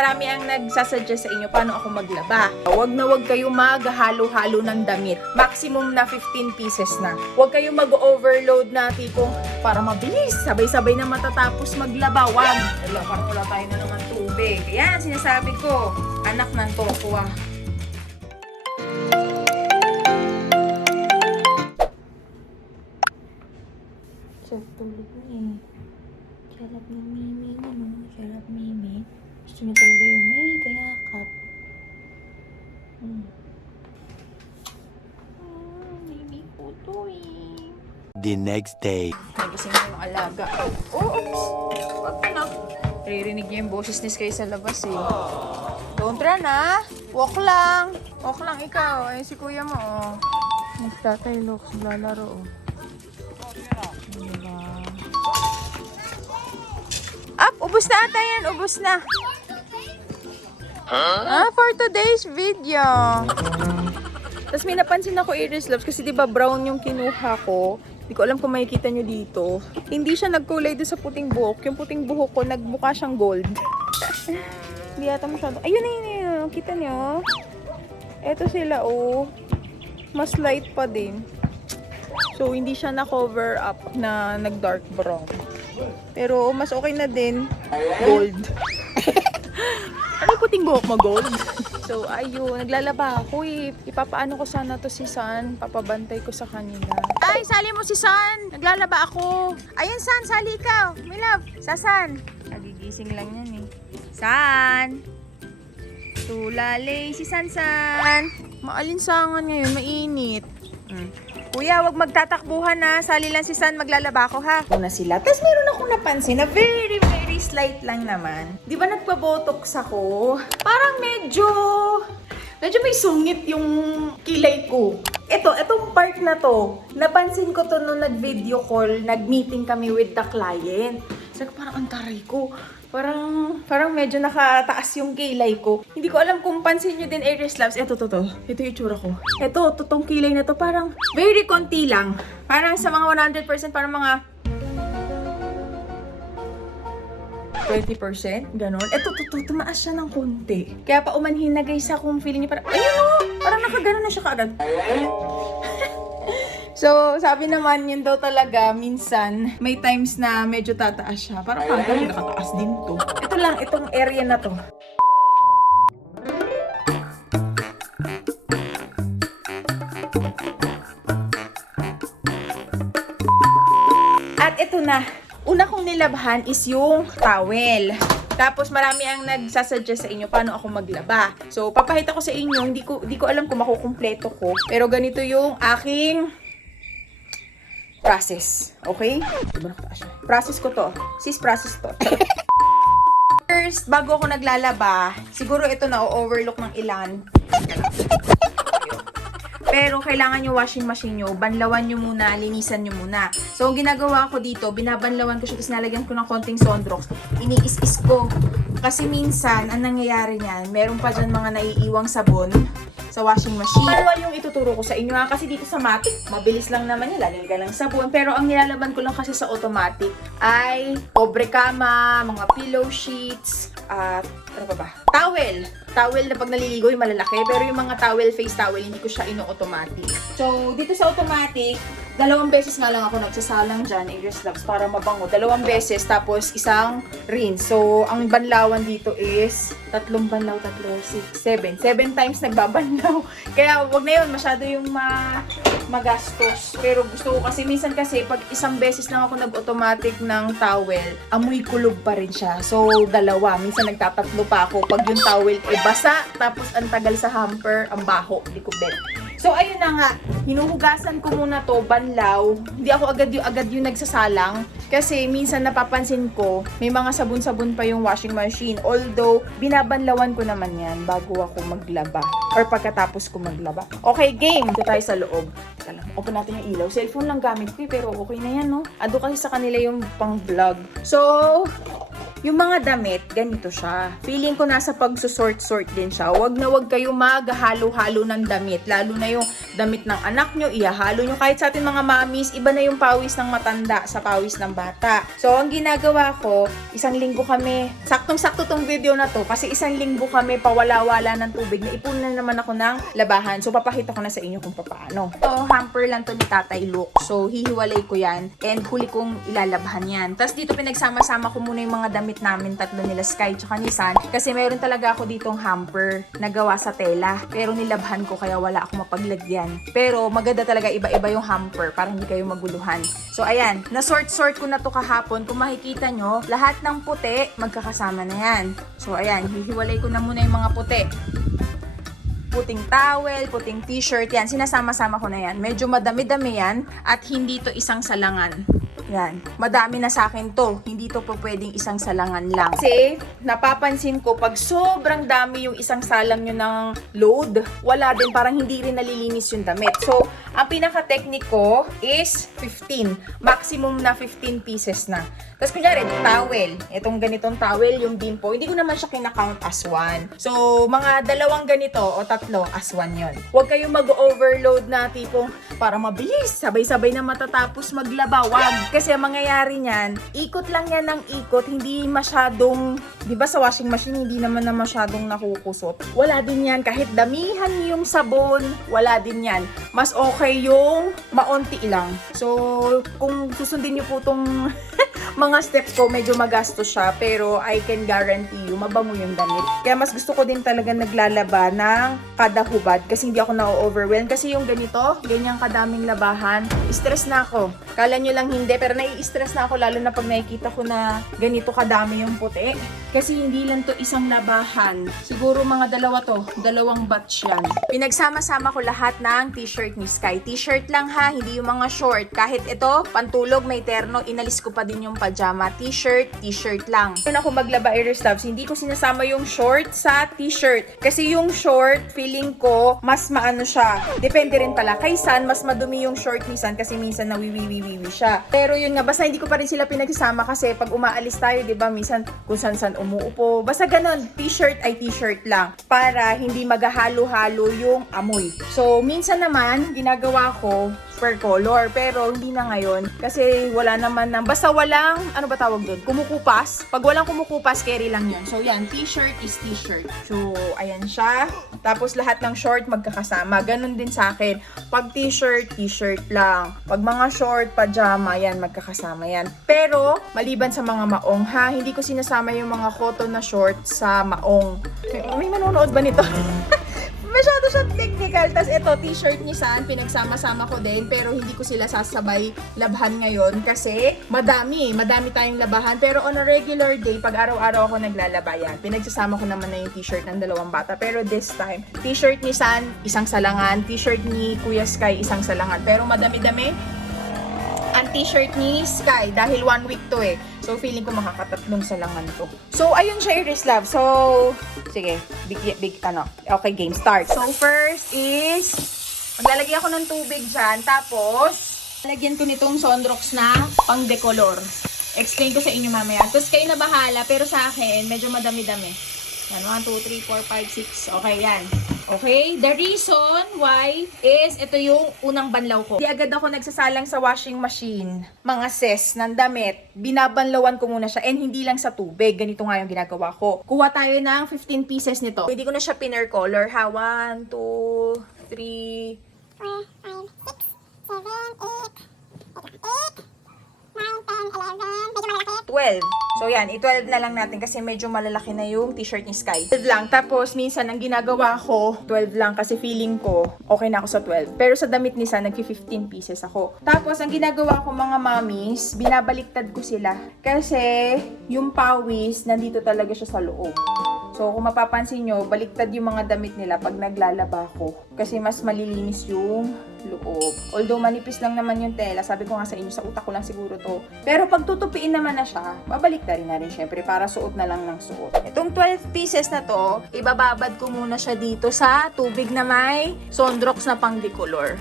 marami ang nagsasuggest sa inyo paano ako maglaba. Huwag na huwag kayo maghalo-halo ng damit. Maximum na 15 pieces na. Huwag kayo mag-overload na tipong para mabilis. Sabay-sabay na matatapos maglaba. Wag! Wala, parang wala tayo na naman tubig. Ayan, sinasabi ko. Anak ng tokwa. Sarap tulog niya eh. Sarap ni Mimi, ano? Sarap Mimi. Gusto niya talaga yung may kayakap. Mimi ko to eh. The next day. Nagising na yung alaga. Oh, oops! Wag ka na. Naririnig niya yung boses ni Sky sa labas eh. Don't run ah! Walk lang! Walk lang ikaw. Ay, si kuya mo oh. Nagtatay looks, lalaro oh. Diba? Up! Ubus na ata yan! Ubus na! For today's video. Tapos may napansin ako, Iris Loves, kasi diba brown yung kinuha ko. Hindi ko alam kung makikita nyo dito. Hindi siya nagkulay doon sa puting buhok. Yung puting buhok ko, nagmukha siyang gold. Hindi yata masyado. Ayun na yun. Kita nyo? Eto sila, oh. Mas light pa din. So, hindi siya na-cover up na nag-dark brown. Pero, mas okay na din. Gold. Ano yung puting buhok mo, gold? So, ayun. Naglalaba ako eh. Ipapaano ko sana to si San. Papabantay ko sa kanila. Ay, sali mo si San. Naglalaba ako. Ayun, San. Sali ikaw. My love. Sa San. Nagigising lang yan eh. San. Tulale. Si San. Maalinsangan ngayon. Mainit. Kuya, wag magtatakbuhan na. Sali lang si San, maglalaba ako ha. Una sila. Tapos meron akong napansin na very slight lang naman. Di ba nagpa-botox ako? Parang medyo may sungit yung kilay ko. Itong part na to, napansin ko to nung nag-video call, nag-meeting kami with the client. Sabi ko, parang ang taray ko. Parang medyo nakataas yung kilay ko. Hindi ko alam kung pansin nyo din, Aries Loves. Ito yung itsura ko. Totong kilay na to. Parang very konti lang. Parang sa mga 100%, parang mga 20%. Ganon. Tumaas siya ng konti. Kaya pa umanhin na guys kung feeling niya parang, ayun o! Parang nakaganon na siya kaagad. So, sabi naman, yun daw talaga, minsan, may times na medyo tataas siya. Parang hanggang nakataas din to. Ito lang, itong area na to. At ito na. Una kong nilabhan is yung towel. Tapos marami ang nagsasuggest sa inyo paano ako maglaba. So, papakita ko sa inyo, hindi ko alam kung makukumpleto ko. Pero ganito yung aking process. Okay? Diba nakataas siya? Process ko to. Process to. First, bago ako naglalaba, siguro ito na o-overlook ng ilan. Pero kailangan yung washing machine nyo, banlawan nyo muna, linisan nyo muna. So, ang ginagawa ko dito, binabanlawan ko siya, tapos nalagyan ko ng konting Sondrox. Iniis-is ko. Kasi minsan, ang nangyayari niyan, meron pa dyan mga naiiwang sabon sa washing machine. Manual yung ituturo ko sa inyo ha, kasi dito sa Matic, mabilis lang naman yan, lagyan ka lang sabon. Pero ang nilalaban ko lang kasi sa automatic ay pobre kama, mga pillow sheets, at ano pa ba? Towel. Towel na pag naliligo yung malalaki, pero yung mga towel, face towel, hindi ko siya ino-automatic. So, dito sa automatic, 2 beses nga lang ako nagsasalang dyan, Aries Loves, para mabango. 2 beses, tapos isang rinse. So, ang banlawan dito is 3 banlaw, 7 times nagbabanlaw. Kaya, wag na yun, masyado yung magastos. Pero gusto ko kasi, minsan kasi, pag isang beses lang ako nag-automatic ng towel, amoy kulog pa rin siya. So, 2. Minsan nagtatatlo pa ako. Pag yung towel basa, tapos ang tagal sa hamper, ang baho, di ko bet. So, ayun na nga, hinuhugasan ko muna to, banlaw. Hindi ako agad yung nagsasalang. Kasi minsan napapansin ko, may mga sabon-sabon pa yung washing machine. Although, binabanlawan ko naman yan bago ako maglaba. Or pagkatapos ko maglaba. Okay, game! Ito tayo sa loob. Teka lang, open natin yung ilaw. Cellphone lang gamit ko pero okay na yan, no? Ado kasi sa kanila yung pang vlog. So, yung mga damit, ganito siya. Feeling ko nasa pagsusort-sort din siya. Wag na wag kayo maghalo-halo ng damit. Lalo na yung damit ng anak nyo, ihahalo nyo. Kahit sa ating mga mamis, iba na yung pawis ng matanda sa pawis ng bata. So, ang ginagawa ko, isang linggo kami, saktong-sakto tong video na to, kasi isang linggo kami pawala-wala ng tubig. Naipon na naman ako ng labahan. So, papakita ko na sa inyo kung paano. So, hamper lang to ni Tatay Luke. So, hihiwalay ko yan. And huli kong ilalabhan yan. Tapos dito pinagsama-sama ko muna yung mga damit namin, tatlo nila Sky tsaka ni San, kasi meron talaga ako ditong hamper na gawa sa tela, pero nilabhan ko kaya wala akong mapaglagyan. Pero maganda talaga, iba-iba yung hamper para hindi kayo maguluhan. So ayan, na-sort-sort ko na to kahapon. Kung makikita nyo, lahat ng puti magkakasama na yan. So ayan, hihiwalay ko na muna yung mga puti. Puting towel, puting t-shirt, yan, sinasama-sama ko na yan. Medyo madami-dami yan at hindi to isang salangan. Yan. Madami na sa akin to. Hindi to po pwedeng isang salangan lang. Kasi, napapansin ko, pag sobrang dami yung isang salang nyo ng load, wala din, parang hindi rin nalilinis yung damit. So, ang pinaka-technique ko is 15. Maximum na 15 pieces na. Tapos, kunyari, towel. Itong ganitong towel, yung bimpo, hindi ko naman siya kinakount as one. So, mga dalawang ganito o tatlo as one yun. Huwag kayong mag-overload na tipong para mabilis, sabay-sabay na matatapos maglaba. Wag. Kasi ang mangyayari niyan, ikot lang yan ng ikot, hindi masyadong, di ba sa washing machine, hindi naman na masyadong nakukusot. Wala din yan, kahit damihan yung sabon, wala din yan. Mas okay yung maunti lang. So, kung susundin niyo po itong mga steps ko, medyo magastos siya, pero I can guarantee you, mabango yung damit. Kaya mas gusto ko din talaga naglalaba ng kada hubad, kasi hindi ako na-overwhelm. Kasi yung ganito, ganyang kadaming labahan, stress na ako. Kala nyo lang hindi, pero nai-stress na ako, lalo na pag nakikita ko na ganito kadami yung puti. Kasi hindi lang to isang labahan. Siguro mga dalawang batch yan. Pinagsama-sama ko lahat ng t-shirt ni Sky. T-shirt lang ha, hindi yung mga short. Kahit ito, pantulog, may terno, inalis ko pa din yung pajama. T-shirt lang. Yun ako maglaba, Iris Loves, hindi ko sinasama yung short sa t-shirt. Kasi yung short, feeling ko, mas maano siya. Depende rin pala. Kay San, mas madumi yung short ni San kasi minsan nawiwiwiwi siya. Pero yun nga, basta hindi ko pa rin sila pinagsama kasi pag umaalis tayo, di ba, minsan kung san-san umuupo. Basta ganun, t-shirt ay t-shirt lang para hindi maghahalo-halo yung amoy. So, minsan naman, ginagawa ko per color, pero hindi na ngayon kasi wala naman ng, basta walang, ano ba tawag doon? Kumukupas. Pag walang kumukupas, carry lang yun. So, yan, t-shirt is t-shirt. So, ayan siya. Tapos, lahat ng short magkakasama. Ganun din sa akin. Pag t-shirt, t-shirt lang. Pag mga short, pajama, yan, magkakasama yan. Pero, maliban sa mga maong, ha, hindi ko sinasama yung mga cotton na short sa maong. May manonood ba nito? Masyado siyang technical. Tapos ito, t-shirt ni San, pinagsama-sama ko din, pero hindi ko sila sasabay labhan ngayon kasi madami tayong labahan. Pero on a regular day, pag araw-araw ako naglalaba yan, pinagsasama ko naman na yung t-shirt ng dalawang bata. Pero this time, t-shirt ni San, isang salangan, t-shirt ni Kuya Sky, isang salangan. Pero madami-dami ang t-shirt ni Sky dahil 1 week to eh. So, feeling ko makakatatlong salangan to. So, ayun siya, Iris Love. So, sige, big ano. Okay, game start. So, first is, maglalagay ako ng tubig dyan. Tapos, lagyan ko nitong Sonrox na pang decolor. Explain ko sa inyo mamaya. Tapos, kayo na bahala. Pero sa akin, medyo madami-dami. Yan, 1, 2, 3, 4, 5, 6. Okay, yan. Okay? The reason why is ito yung unang banlaw ko. Hindi agad ako nagsasalang sa washing machine. Mga ses ng damit. Binabanlawan ko muna siya. And hindi lang sa tubig. Ganito nga yung ginagawa ko. Kuha tayo ng 15 pieces nito. Pwede ko na siya pinner color ha. 1, 2, 3, 4, 5, 6, 7, 8, 8, 9, 10, 11, medyo malaki. 12. So yan, i-12 na lang natin kasi medyo malalaki na yung t-shirt ni Sky. 12 lang. Tapos minsan ang ginagawa ko, 12 lang kasi feeling ko okay na ako sa 12. Pero sa damit ni San, nagfi-15 pieces ako. Tapos ang ginagawa ko mga mommies, binabaliktad ko sila. Kasi yung pawis, nandito talaga siya sa loob. So, kung mapapansin nyo, baliktad yung mga damit nila pag naglalaba ko. Kasi mas malilinis yung loob. Although manipis lang naman yung tela, sabi ko nga sa inyo, sa utak ko lang siguro to. Pero pag tutupiin naman na siya, babaliktad na rin syempre para suot na lang ng suot. Itong 12 pieces na to, ibababad ko muna siya dito sa tubig na may Sonrox na pang decolor.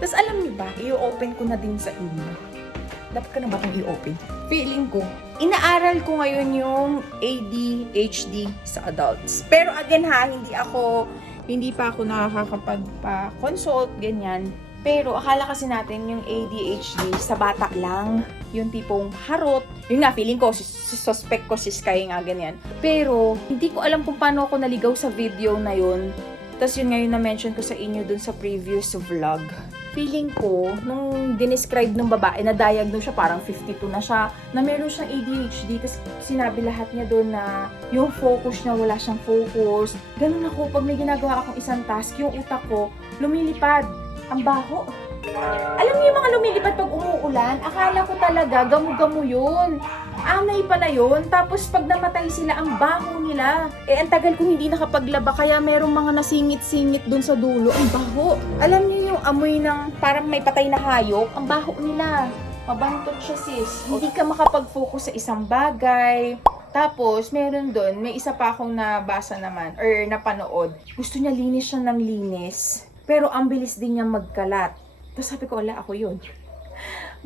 Tapos alam niyo ba, i-open ko na din sa inyo. Dapat ka na ba itong i-open? Feeling ko, inaaral ko ngayon yung ADHD sa adults. Pero again ha, hindi pa ako nakakapagpa-consult, ganyan. Pero akala kasi natin yung ADHD sa bata lang, yung tipong harot. Yun nga, feeling ko, suspect ko si Sky nga ganyan. Pero hindi ko alam kung paano ako naligaw sa video na yun. Tapos yun nga yung na-mention ko sa inyo dun sa previous vlog. Feeling ko, nung dinescribe ng babae, na-diagnose siya, parang 52 na siya, na meron siyang ADHD, tapos sinabi lahat niya doon na yung focus niya, wala siyang focus. Ganun ako, pag may ginagawa akong isang task, yung utak ko, lumilipad. Ang baho. Alam niyo yung mga lumilipad pag umuulan, akala ko talaga, gamu-gamu yun. Amay pala yun. Tapos pag namatay sila, ang baho nila. Ang tagal kong hindi nakapaglaba, kaya merong mga nasingit-singit dun sa dulo. Ang baho. Alam niyo yung amoy ng parang may patay na hayop, ang baho nila. Mabantot siya sis. Hindi ka makapag-focus sa isang bagay. Tapos, meron doon, may isa pa akong nabasa naman, or napanood. Gusto niya linis siya ng linis. Pero ang bilis din niya magkalat. Tapos sabi ko, ala, ako yun.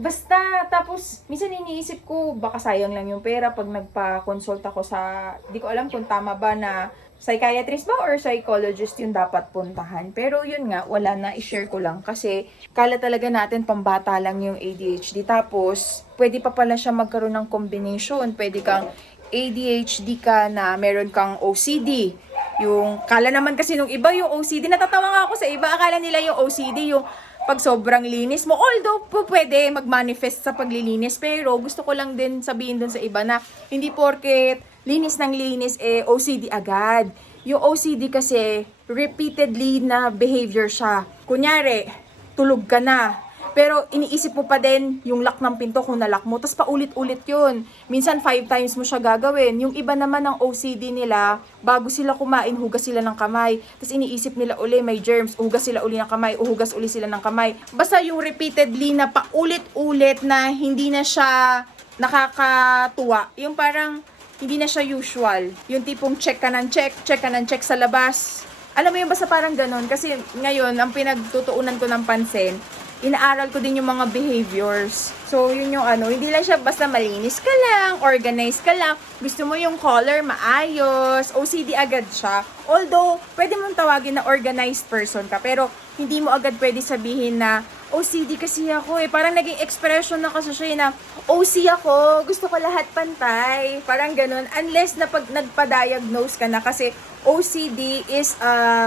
Basta, tapos, minsan iniisip ko, baka sayang lang yung pera pag nagpa-consult ako sa, di ko alam kung tama ba na psychiatrist ba or psychologist yung dapat puntahan. Pero yun nga, wala na, i-share ko lang. Kasi, kala talaga natin pambata lang yung ADHD. Tapos, pwede pa pala siya magkaroon ng combination. Pwede kang ADHD ka na meron kang OCD. Yung, kala naman kasi nung iba yung OCD, natatawa nga ako sa iba, akala nila yung OCD, yung pag sobrang linis mo, although pwede mag-manifest sa paglilinis, pero gusto ko lang din sabihin dun sa iba na hindi porket linis ng linis, OCD agad. Yung OCD kasi, repeatedly na behavior siya. Kunyari, tulog ka na, pero iniisip mo pa din yung lock ng pinto kung nalock mo. Tapos paulit-ulit yun. Minsan 5 times mo siya gagawin. Yung iba naman ng OCD nila, bago sila kumain, hugas sila ng kamay. Tapos iniisip nila uli may germs, hugas sila uli ng kamay, hugas uli sila ng kamay. Basta yung repeatedly na paulit-ulit na hindi na siya nakakatuwa. Yung parang hindi na siya usual. Yung tipong check ka ng check sa labas. Alam mo yun, basta parang ganun. Kasi ngayon, ang pinagtutuunan ko ng pansin, inaaral ko din yung mga behaviors. So, yun yung hindi lang siya basta malinis ka lang, organize ka lang, gusto mo yung color maayos, OCD agad siya. Although, pwede mong tawagin na organized person ka, pero hindi mo agad pwede sabihin na OCD kasi ako Parang naging expression na kasi siya na OC ako, gusto ko lahat pantay. Parang ganun. Unless na pag nagpa-diagnose ka na kasi OCD is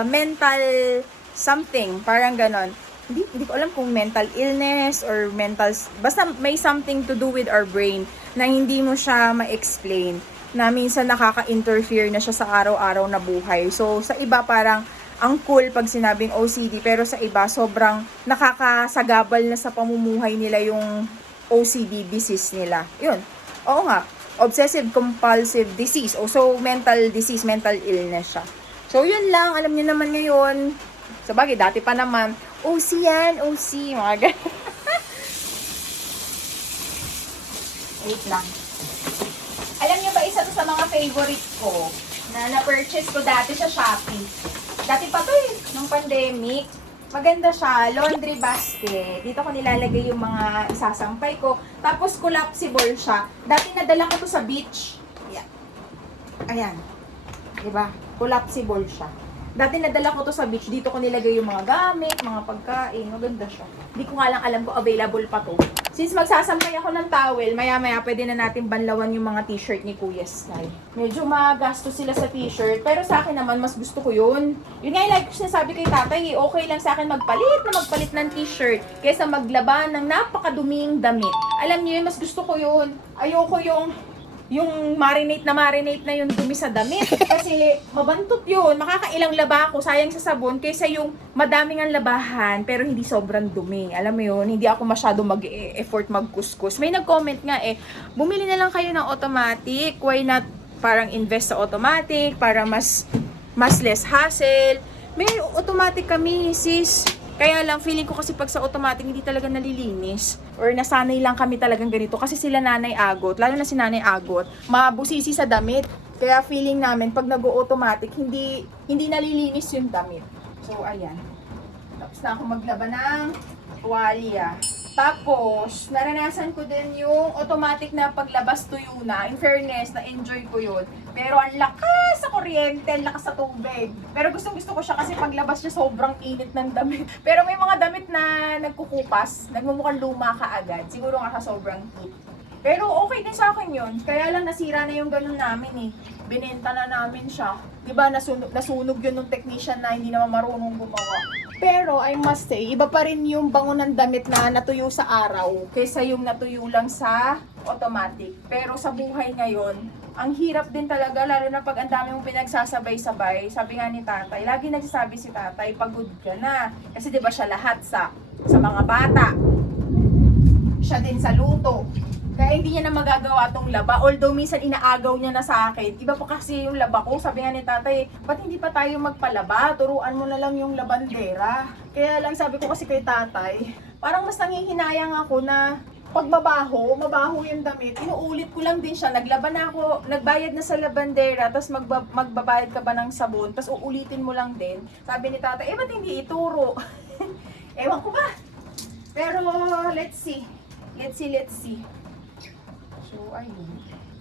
mental something. Parang ganun. Hindi ko alam kung mental illness or basta may something to do with our brain na hindi mo siya ma-explain, na minsan nakaka-interfere na siya sa araw-araw na buhay. So, sa iba parang ang cool pag sinabing OCD, pero sa iba sobrang nakakasagabal na sa pamumuhay nila yung OCD disease nila. Yun. Oo nga. Obsessive compulsive disease. O so, mental disease, mental illness siya. So, yun lang. Alam niyo naman ngayon. Sa bagay, dati pa naman, OC yan, OC, mga ganun. Wait lang. Alam niyo ba, isa to sa mga favorite ko na na-purchase ko dati sa Shopee. Dati pa to nung pandemic. Maganda siya, laundry basket. Dito ko nilalagay yung mga isasampay ko. Tapos collapsible siya. Dati nadala ko to sa beach. Ayan. Ayan. Diba? Collapsible siya. Dati nadala ko to sa beach, dito ko nilagay yung mga gamit, mga pagkain, maganda siya. Hindi ko nga lang alam kung available pa to. Since magsasampay ako ng towel, maya-maya pwede na natin banlawan yung mga t-shirt ni Kuya Sky. Medyo magasto sila sa t-shirt, pero sa akin naman, mas gusto ko yun. Yun nga yung like sinasabi kay tatay, okay lang sa akin magpalit ng t-shirt kaysa maglaba ng napakaduming damit. Alam niyo yun, mas gusto ko yun. Ayoko yung marinate na yung dumi sa damit. Kasi mabantot yun. Makakailang laba ako, sayang sa sabon, kaysa yung madaming ang labahan, pero hindi sobrang dumi. Alam mo yun, hindi ako masyado mag-effort magkuskus. May nag-comment nga bumili na lang kayo ng automatic. Why not parang invest sa automatic para mas less hassle. May automatic kami, sis. Kaya lang, feeling ko kasi pag sa automatic, hindi talaga nalilinis. Or nasanay lang kami talagang ganito. Kasi sila nanay agot, lalo na si nanay agot, mabusisi sa damit. Kaya feeling namin, pag nag-automatic, hindi nalilinis yung damit. So, ayan. Tapos na ako maglaba ng tuwalya. Tapos, naranasan ko din yung automatic na paglabas tuyo na. In fairness, na-enjoy ko yun. Pero ang lakas sa kuryente, ang lakas sa tubig. Pero gustong gusto ko siya kasi paglabas niya sobrang init ng damit. Pero may mga damit na nagkukupas, nagmumukhang luma ka agad. Siguro nga sa sobrang heat. Pero okay din sa akin yun. Kaya lang nasira na yung ganun namin eh. Binenta na namin siya. Diba nasunog yun ng technician na hindi naman marunong gumawa. Pero I must say, iba pa rin yung bango ng damit na natuyo sa araw kaysa yung natuyo lang sa automatic. Pero sa buhay ngayon, ang hirap din talaga, lalo na pag ang dami mong pinagsasabay-sabay. Sabi nga ni tatay, lagi nagsasabi si tatay, pagod ka na. Kasi diba siya lahat sa mga bata. Siya din sa luto. Kaya hindi niya na magagawa tong laba. Although minsan inaagaw niya na sa akin. Iba pa kasi yung laba ko. Sabi nga ni tatay, ba't hindi pa tayo magpalaba? Turuan mo na lang yung labandera. Kaya lang sabi ko kasi kay tatay, parang mas nangihinayang ako na pag mabaho yung damit, inuulit ko lang din siya. Naglaba na ako, nagbayad na sa labandera, tapos magbabayad ka ba ng sabon, tapos uulitin mo lang din. Sabi ni tatay, ba't hindi ituro? Ewan ko ba? Pero let's see. Let's see. So, ayun.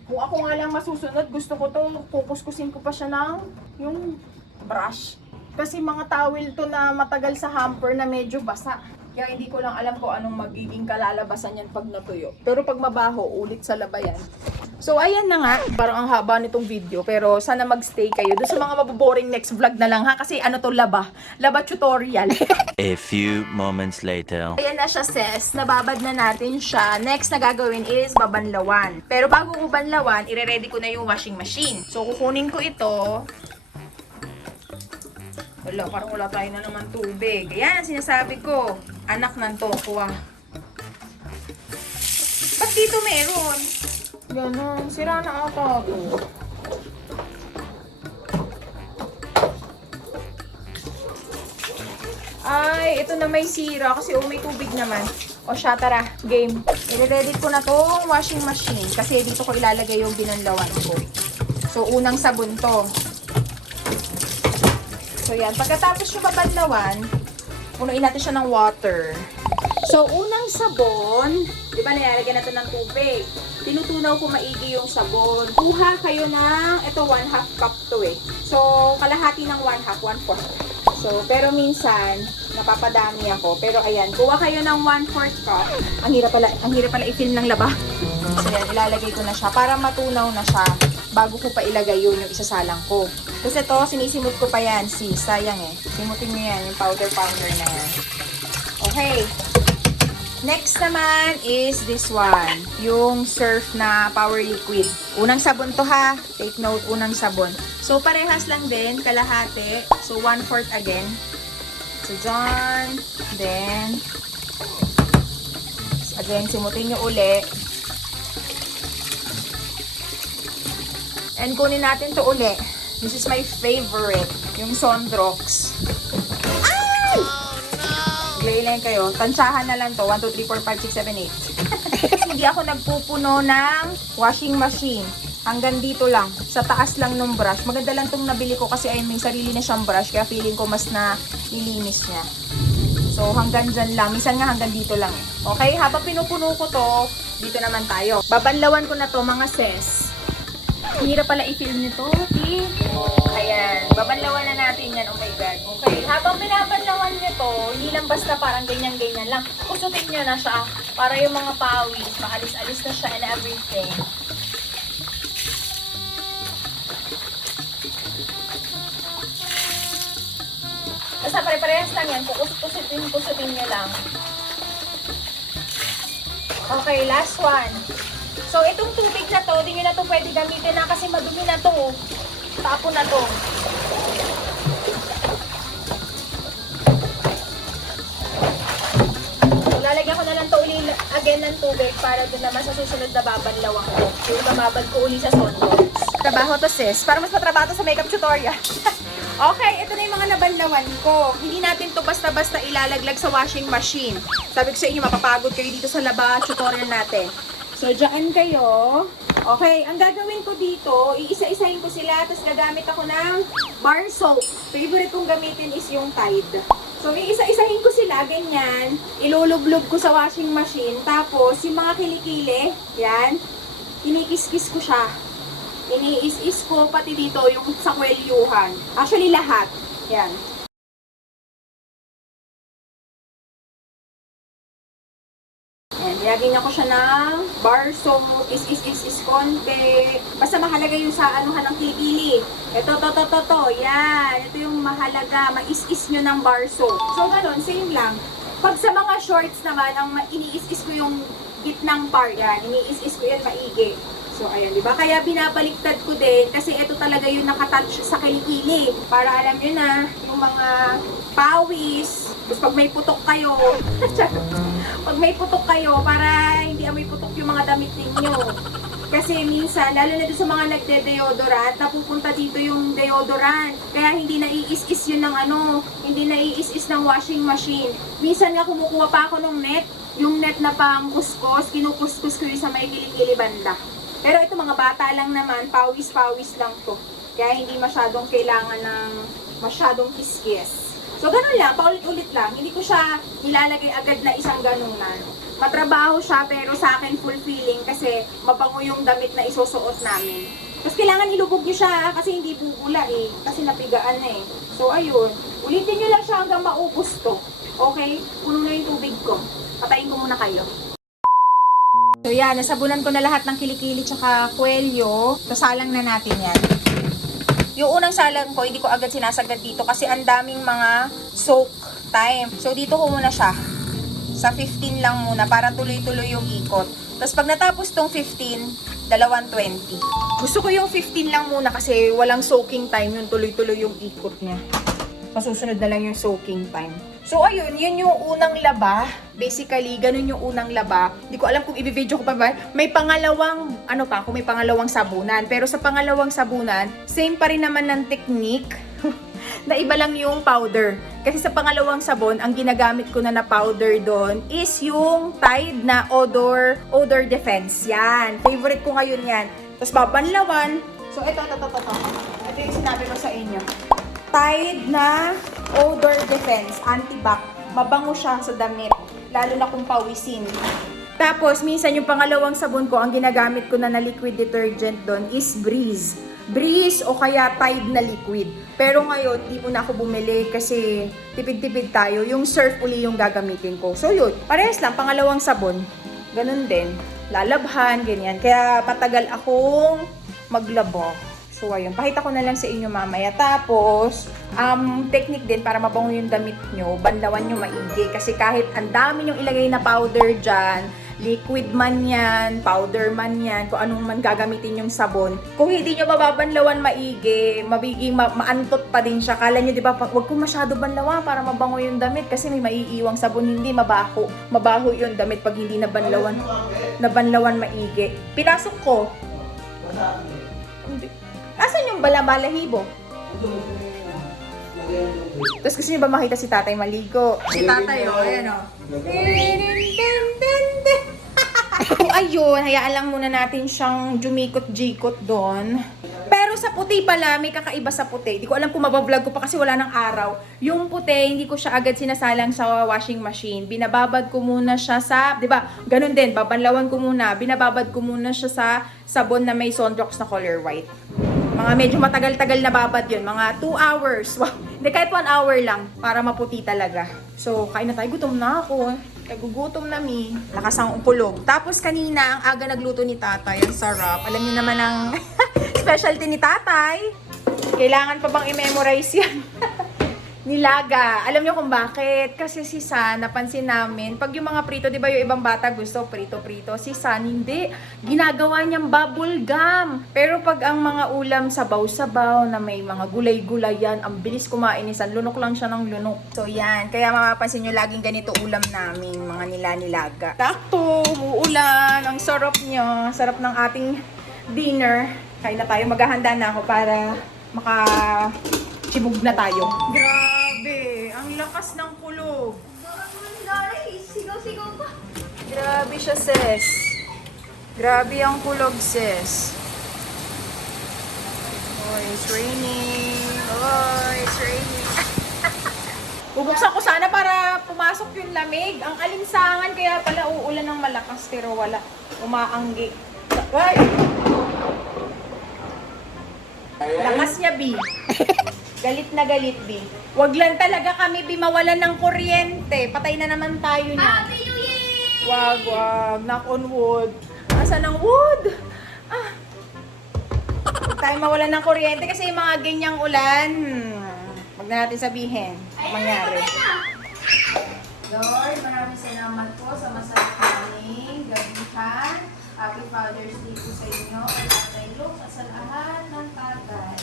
Kung ako nga lang masusunod, gusto ko to, kukuskusin ko pa siya ng yung brush. Kasi mga towel to na matagal sa hamper na medyo basa. Kaya hindi ko lang alam kung anong magiging kalalabasan yan pag natuyo. Pero pag mabaho, ulit sa laba yan. So, ayan na nga. Parang ang haba nitong video. Pero sana magstay kayo. Doon sa mga maboboring next vlog na lang ha. Kasi ano to, laba. Laba tutorial. A few moments later. Ayan na siya, sis. Nababad na natin siya. Next na gagawin is babanlawan. Pero bago ko banlawan, ire-ready ko na yung washing machine. So, kukunin ko ito. Wala, parang wala tayo na naman tubig. Ayan ang sinasabi ko. Anak ng tokwa. Ba't dito meron? Ganun. Sira na ata ito. Ay, ito na may sira kasi may tubig naman. O siya, tara, game. I-ready ko na tong washing machine kasi dito ko ilalagay yung binanlawan ko. So, unang sabon to. So, yan. Pagkatapos yung babanlawan, punuin natin siya ng water. So, unang sabon, di ba nilalagyan natin ng tubig? Tinutunaw ko maigi yung sabon. Kuha kayo ng, ito 1/2 cup to eh. So, kalahati ng 1/2, 1/4. So, pero minsan, napapadami ako. Pero ayan, kuha kayo ng 1/4 cup. Ang hirap pala i-fill ng laba. So, yan, ilalagay ko na siya para matunaw na siya bago ko pa ilagay yun yung isasalang ko. Kasi ito, sinisimot ko pa yan. Sayang eh. Simutin nyo yan, yung powder na yan. Okay. Next naman is this one. Yung Surf na Power Liquid. Unang sabon to ha. Take note, unang sabon. So, parehas lang din, kalahati. So, 1/4 again. So, dyan. Then, again, simutin nyo uli. And kunin natin to uli. This is my favorite. Yung Sondrox. Ay! Glayline kayo. Tansyahan na lang to. 1, 2, 3, 4, 5, 6, 7, 8. Hindi ako nagpupuno ng washing machine. Hanggang dito lang. Sa taas lang ng brush. Maganda lang itong nabili ko kasi ay may sarili na siyang brush. Kaya feeling ko mas na nilinis niya. So hanggang dyan lang. Minsan nga hanggang dito lang. Okay? Habang pinupuno ko to, dito naman tayo. Babanlawan ko na to mga sis. Hirap pala i-film nito. Ayan. Babanlawan na natin yan. Oh my God. Okay. Habang binabanlawan nyo to, hindi lang basta parang ganyan-ganyan lang. Kusutin nyo na siya para yung mga pawis, maalis-alis na siya and everything. Basta pare-parehas lang yan. Kusutin nyo lang. Okay. Last one. So, itong tubig na to, di nyo na to pwede gamitin na kasi madumi na to. Tapo na to. So, lalagyan ko na lang to uli again ng tubig para doon naman sa susunod na babanlawang ko. Yung mamabad ko uli sa Sondrox. Trabaho to sis. Para mas matrabaho to sa makeup tutorial. Okay, ito na yung mga nabanlawan ko. Hindi natin to basta-basta ilalaglag sa washing machine. Sabi ko sa inyo, mapapagod kayo dito sa laba tutorial natin. So, dyan kayo. Okay, ang gagawin ko dito, iisa-isahin ko sila, tapos gagamit ako ng bar soap. Favorite kong gamitin is yung Tide. So, iisa-isahin ko sila, ganyan. Ilulublob ko sa washing machine. Tapos, yung mga kilikili, yan, kinikis-kis ko siya. Iniis-is ko pati dito yung sa kwelyuhan. Actually, lahat. Yan. Ayan, nilagyan ko siya ng bar soap, is konti. Basta mahalaga yung sa anuhan ng kilikili. Ito, yan. Ito yung mahalaga. Mais-is nyo ng bar soap. So, ganun, same lang. Pag sa mga shorts naman, ang iniis-is ko yung gitnang part. Yan, iniis-is ko yan maigi. So, ayan, di ba? Kaya binabaliktad ko din kasi ito talaga yung nakatouch sa kilikili. Para alam nyo na, yung mga pawis, tapos pag may putok kayo, pag may putok kayo, para hindi amoy putok yung mga damit ninyo. Kasi minsan, lalo na doon sa mga nagde-deodorant, napupunta dito yung deodorant. Kaya hindi naiis-is yun ng hindi naiis-is ng washing machine. Minsan nga kumukuha pa ako ng net, yung net na pang kuskus, kinukuskus ko yun sa may kilikili banda. Pero ito mga bata lang naman, pawis-pawis lang to. Kaya hindi masyadong kailangan ng masyadong kiskis. So, ganun lang, paulit-ulit lang. Hindi ko siya ilalagay agad na isang ganunan. Matrabaho siya, pero sa akin fulfilling kasi mabango yung damit na isusuot namin. Tapos kailangan ilubog nyo siya kasi hindi bubula eh. Kasi napigaan na eh. So, ayun. Ulitin nyo lang siya hanggang maubos to. Okay? Puno na yung tubig ko. Patayin ko muna kayo. So yan, nasabunan ko na lahat ng kilikili tsaka kwelyo. Sasalang na natin yan. Yung unang salang ko, hindi ko agad sinasagad dito kasi ang daming mga soak time. So dito ko muna siya. Sa 15 lang muna para tuloy-tuloy yung ikot. Tapos pag natapos tong 15, 220. Gusto ko yung 15 lang muna kasi walang soaking time yung tuloy-tuloy yung ikot niya. Masusunod na lang yung soaking time. So, ayun, yun yung unang laba. Basically, ganun yung unang laba. Hindi ko alam kung i-video ko pa ba. May pangalawang, kung may pangalawang sabunan. Pero sa pangalawang sabunan, same pa rin naman ng technique. Na iba lang yung powder. Kasi sa pangalawang sabon, ang ginagamit ko na powder doon is yung Tide na odor defense. Yan. Favorite ko ngayon yan. Tapos babanlawan. So, ito. Ito yung sinabi ko sa inyo. Tide na odor defense, anti-bac. Mabango siya sa damit, lalo na kung pawisin. Tapos, minsan yung pangalawang sabon ko, ang ginagamit ko na liquid detergent doon is Breeze. Breeze o kaya Tide na liquid. Pero ngayon, di mo na ako bumili kasi tipid-tipid tayo. Yung Surf uli yung gagamitin ko. So yun, parehas lang, pangalawang sabon. Ganun din. Lalabhan, ganyan. Kaya patagal akong maglaba. So, ayun. Pakita ko na lang sa inyo mamaya. Tapos, technique din para mabango yung damit nyo, banlawan nyo maigi. Kasi kahit ang dami nyong ilagay na powder dyan, liquid man yan, powder man yan, kung anong man gagamitin yung sabon, kung hindi nyo mababanlawan maigi, mabiging maantot pa din siya. Kala nyo, di ba, wag ko masyado banlawan para mabango yung damit kasi may maiiwang sabon, hindi mabaho. Mabaho yung damit pag hindi nabanlawan maigi. Pinasok ko. Asan yung balahibo? Tapos gusto niyo ba makita si tatay maligo? Si tatay, ayan o. Ayun, hayaan lang muna natin siyang jumikot-jikot doon. Pero sa puti pala, may kakaiba sa puti. Hindi ko alam kung mabablog ko pa kasi wala ng araw. Yung puti, hindi ko siya agad sinasalang sa washing machine. Binababad ko muna siya sa, di ba, ganun din, babanlawan ko muna. Binababad ko muna siya sa sabon na may Sonrox na color white. Mga medyo matagal-tagal na babad yun. Mga 2 hours. Wow. Hindi, kahit 1 hour lang para maputi talaga. So, kain na tayo. Gutom na ako. Nagugutom na mi. Lakas ang ukulog. Tapos kanina, ang aga nagluto ni tatay. Ang sarap. Alam niyo naman ang specialty ni tatay. Kailangan pa bang i-memorize yan? Nilaga. Alam niyo kung bakit? Kasi si San, napansin namin, pag yung mga prito, di ba yung ibang bata gusto prito-prito, si San hindi. Ginagawa niyang bubble gum. Pero pag ang mga ulam sabaw-sabaw na may mga gulay-gulay yan, ang bilis kumain ni San. Lunok lang siya ng lunok. So yan, kaya mapapansin niyo laging ganito ulam namin, mga nila-nilaga. Takto, umuulan, ang sarap niya. Sarap ng ating dinner. Kain na tayo, maghahanda na ako para makachibog na tayo. Grabe, ang lakas ng kulog. Sigaw-sigaw pa. Grabe siya, sis. Grabe ang kulog, sis. Oh, it's raining. Oh, it's raining. Bubuksan ko sana para pumasok yung lamig. Ang alinsangan, kaya pala uulan ng malakas, pero wala. Umaanggi. Ay! Lakas niya, B. Galit na galit, B. Wag lang talaga kami, B, mawalan ng kuryente. Patay na naman tayo na. Happy New Year! Wag. Knock on wood. Asa ng wood? Ah. Huwag tayo mawalan ng kuryente kasi yung mga ganyang ulan. Wag na natin sabihin. Ang mangyari. Lord, maraming salamat po sa masarap naming gabihan. Happy Father's Day po sa inyo. At Tatay Luke at sa lahat ng tatay.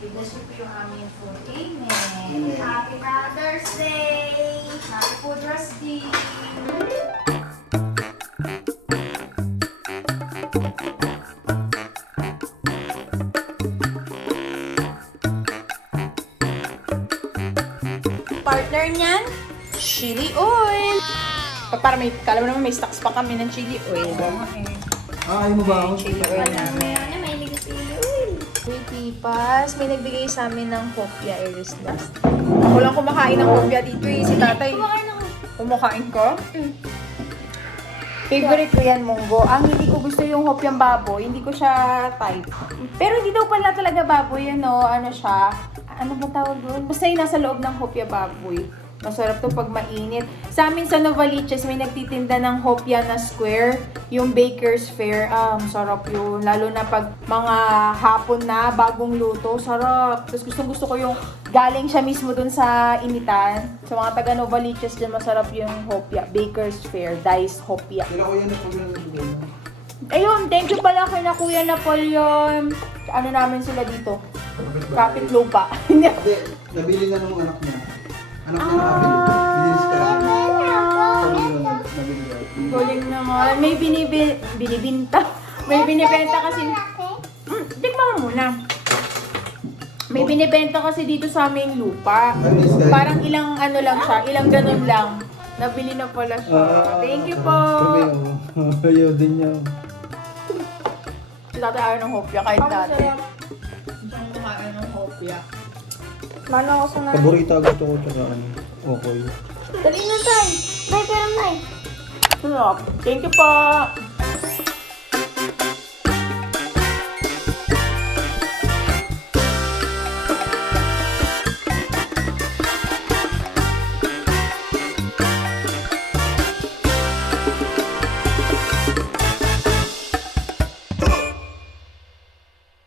I-bless niyo po yung aming food. Amen. Happy Father's Day! Happy Father's Day. Partner niyan, chili oil. Para may, kala mo naman may stocks pa kami ng chili oil. Ayaw mo ba ako? Chili oil na. Meron na may chili oil. Uy, Pipas, may nagbigay sa amin ng hopya Iris Dust. Ako lang kumakain ng hopya dito eh. Si tatay. Kumakain ako. Kumakain ko? Favorite ko yan, Munggo. Ang hindi ko gusto yung hopyang baboy, hindi ko siya type. Pero hindi daw pala talaga baboy yan, no? Ano siya? Ano ba tawag doon? Basta yung nasa loob ng hopya baboy. Masarap to pag mainit. Sa amin sa Novaliches, may nagtitinda ng hopya na square. Yung Baker's Fair. Masarap yun. Lalo na pag mga hapon na, bagong luto. Sarap. Tapos gusto ko yung galing siya mismo dun sa initan. Sa mga taga Novaliches dyan, masarap yung hopya. Baker's Fair. Diced hopya. Sila ko yan na pag nalagay. Ayun, thank you pala kay na Kuya Napoleon. Ano namin sila dito? Kapit lupa. Hindi, nabili na ng anak niya. Anak niya nakabili. Binilis ka lang. Nabili niya. Galing naman. May binibinta. May binibenta kasi. Tikman mo muna. May binibenta kasi dito sa aming lupa. Parang ilang ano lang siya, ilang ganun lang. Nabili na pala siya. Thank you po. Ayaw din niya. Si tatay ayaw ng hopya kahit dati. Siyang kumain ng hopya. Mano ako sa nanay. Paborito gusto ko tsaka ano. Okay. Dali na tayo. Nay, pero nay. Sarap. Thank you po.